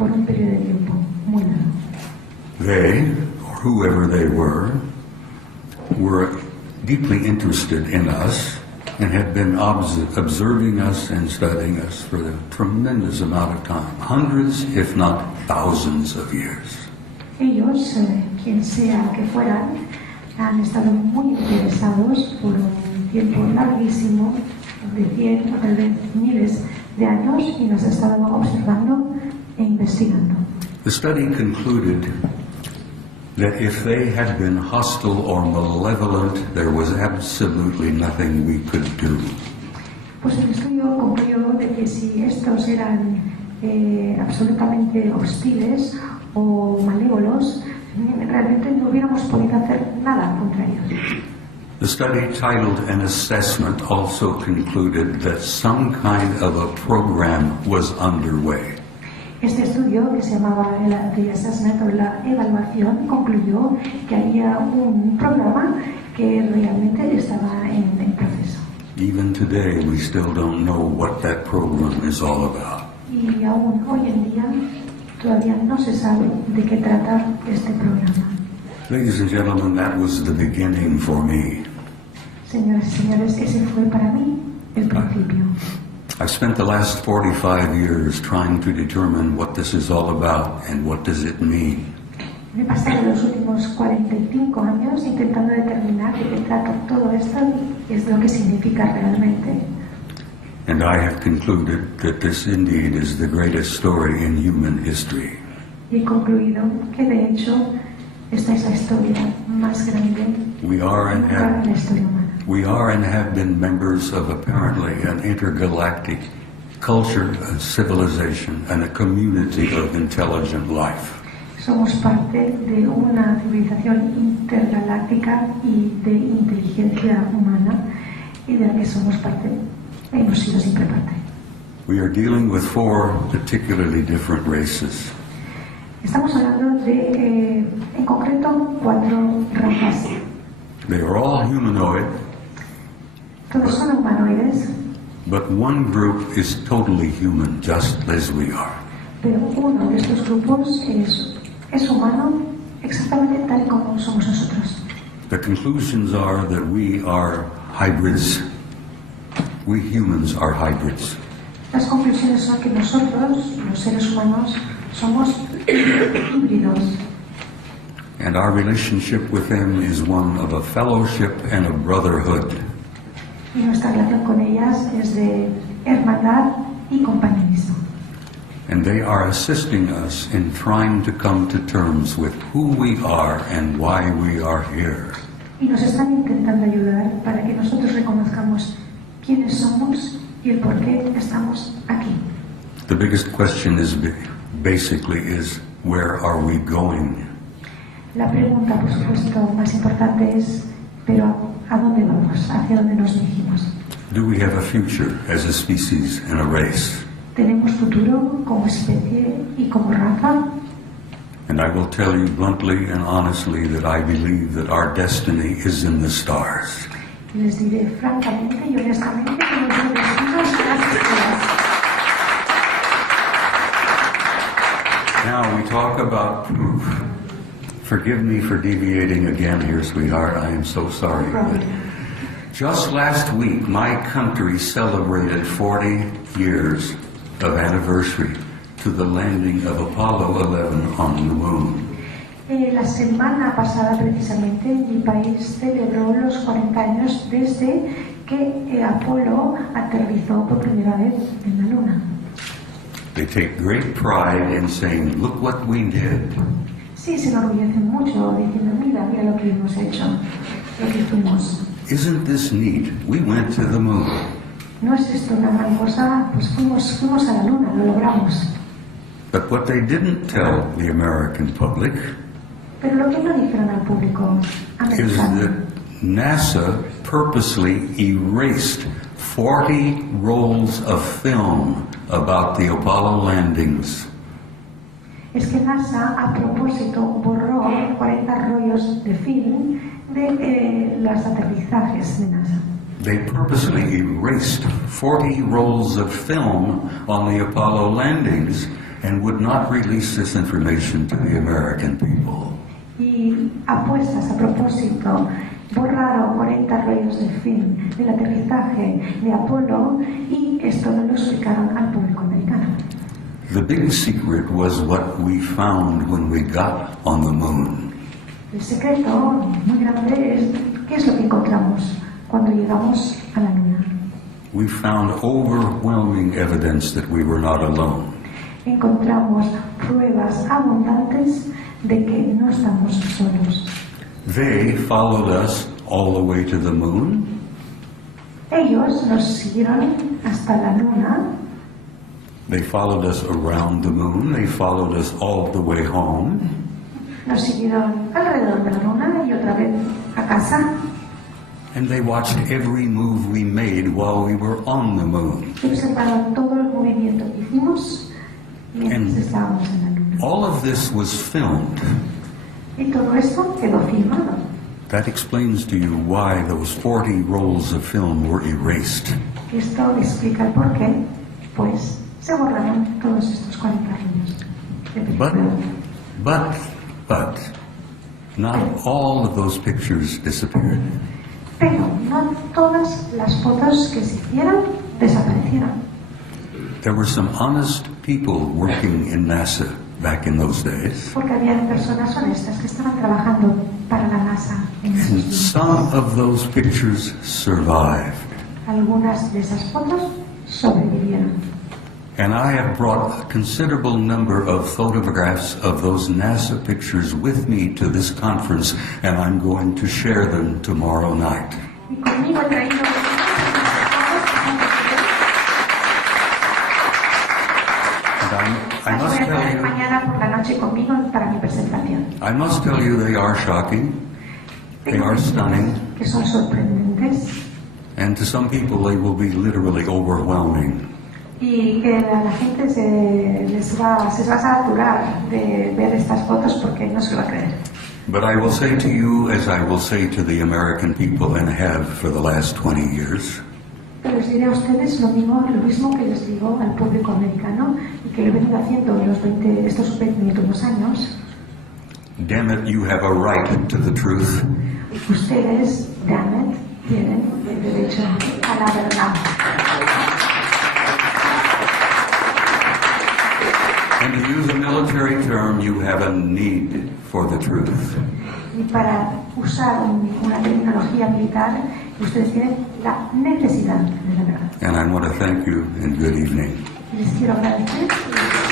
por un periodo de tiempo muy largo. They, or whoever they were deeply interested in us and had been observing us and studying us for a tremendous amount of time, hundreds, if not thousands of years. Ellos, quien sea que fueran, han estado muy interesados por un tiempo larguísimo, de 100 o tal vez miles de años, y nos han estado observando e investigando. The study concluded that if they had been hostile or malevolent, there was absolutely nothing we could do. Pues el estudio concluyó de que si estos eran absolutamente hostiles o malévolos, realmente no hubiéramos podido hacer nada contra ellos. The study, titled An Assessment, also concluded that some kind of a program was underway. Este estudio, que se llamaba el assessment o la evaluación, concluyó que había un programa que realmente estaba en proceso. Even today, we still don't know what that program is all about. Y aún hoy en día todavía no se sabe de qué trata este programa. Ladies and gentlemen, that was the beginning for me. Señoras y señores, ese fue para mí el principio. I've spent the last 45 years trying to determine what this is all about and what does it mean. Me he pasado los últimos 45 años intentando determinar de qué trata todo esto y es lo que significa realmente. And I have concluded that this indeed is the greatest story in human history. Y he concluido que de hecho esta es la historia más grande We are and de la historia humana. We are and have been members of apparently an intergalactic culture, a civilization, and a community of intelligent life. Somos parte de una civilización intergaláctica y de inteligencia humana y de la que somos parte, hemos sido siempre parte. We are dealing with 4 particularly different races. Estamos hablando de, en concreto, 4 razas. They are all humanoid, Todos son humanoides, but one group is totally human, just as we are. pero uno de estos grupos es humano exactamente tal como somos nosotros. The conclusions are that we are hybrids. We humans are hybrids. Las conclusiones son que nosotros, los seres humanos, somos híbridos. And our relationship with them is one of a fellowship and a brotherhood. Y nuestra relación con ellas es de hermandad y compañerismo. And they are assisting us in trying to come to terms with who we are and why we are here. Y nos están intentando ayudar para que nosotros reconozcamos quiénes somos y el por qué estamos aquí. The biggest question is basically where are we going? La pregunta, por supuesto, más importante es, pero ¿a dónde vamos? ¿Hacia dónde nos dirigimos? Do we have a future as a species and a race? ¿Tenemos futuro como especie y como raza? And I will tell you bluntly and honestly that I believe that our destiny is in the stars. Les diré francamente y honestamente que nuestro destino está en las estrellas. Now we talk about proof. Forgive me for deviating again here, sweetheart. I am so sorry. But just last week, my country celebrated 40 years of anniversary to the landing of Apollo 11 on the moon. La semana pasada, precisamente, mi país celebró los 40 años desde que Apolo aterrizó por primera vez en la Luna. They take great pride in saying, look what we did. Sí, se enorgullecen mucho diciendo, mira lo que hemos hecho, lo que fuimos. Isn't this neat? We went to the moon. ¿No es esto una gran cosa? Pues fuimos a la Luna, lo logramos. But what they didn't tell the American public Pero lo que no dijeron al público is americano that NASA purposely erased 40 rolls of film about the Apollo landings. es que NASA a propósito borró 40 rollos de film de los aterrizajes de NASA. They purposely erased 40 rolls of film on the Apollo landings and would not release this information to the American people. Y apuestas a propósito, borraron 40 rollos de film del aterrizaje de Apolo y esto no lo explicaron al público americano. The big secret was what we found when we got on the moon. El secreto muy grande es qué es lo que encontramos cuando llegamos a la luna. We found overwhelming evidence that we were not alone. Encontramos pruebas abundantes de que no estamos solos. They followed us all the way to the moon. Ellos nos siguieron hasta la luna. They followed us around the moon. They followed us all the way home. Nos siguieron alrededor de la luna y otra vez a casa. And they watched every move we made while we were on the moon. Y observaron todo el movimiento que hicimos mientras estábamos en la luna. All of this was filmed. Y todo esto quedó filmado. That explains to you why those 40 rolls of film were erased. Esto explica el por qué, pues se borraron todos estos 40 rollos de película. But, not all of those pictures disappeared. Pero no todas las fotos que se hicieron desaparecieron. There were some honest people working in NASA back in those days. Porque había personas honestas que estaban trabajando para la NASA en esos And días. some of those pictures survived. Algunas de esas fotos sobrevivieron. And I have brought a considerable number of photographs of those NASA pictures with me to this conference, and I'm going to share them tomorrow night. Y conmigo he traído I must tell you, mañana por la noche conmigo para mi presentación. I must tell you they are shocking, they are stunning, Que son sorprendentes and to some people they will be literally overwhelming. y que a la gente se va a saturar de ver estas fotos porque no se lo va a creer. But I will say to you, as I will say to the American people and have for the last 20 years, Pero les diré a ustedes lo mismo que les digo al público americano y que lo he venido haciendo en estos 20 últimos años. damn it, you have a right to the truth. Ustedes, damn it, tienen el derecho a la verdad. And to use a military term, you have a need for the truth. Y para usar una terminología militar, ustedes tienen la necesidad de la verdad. And I want to thank you and good evening. Les quiero agradecer.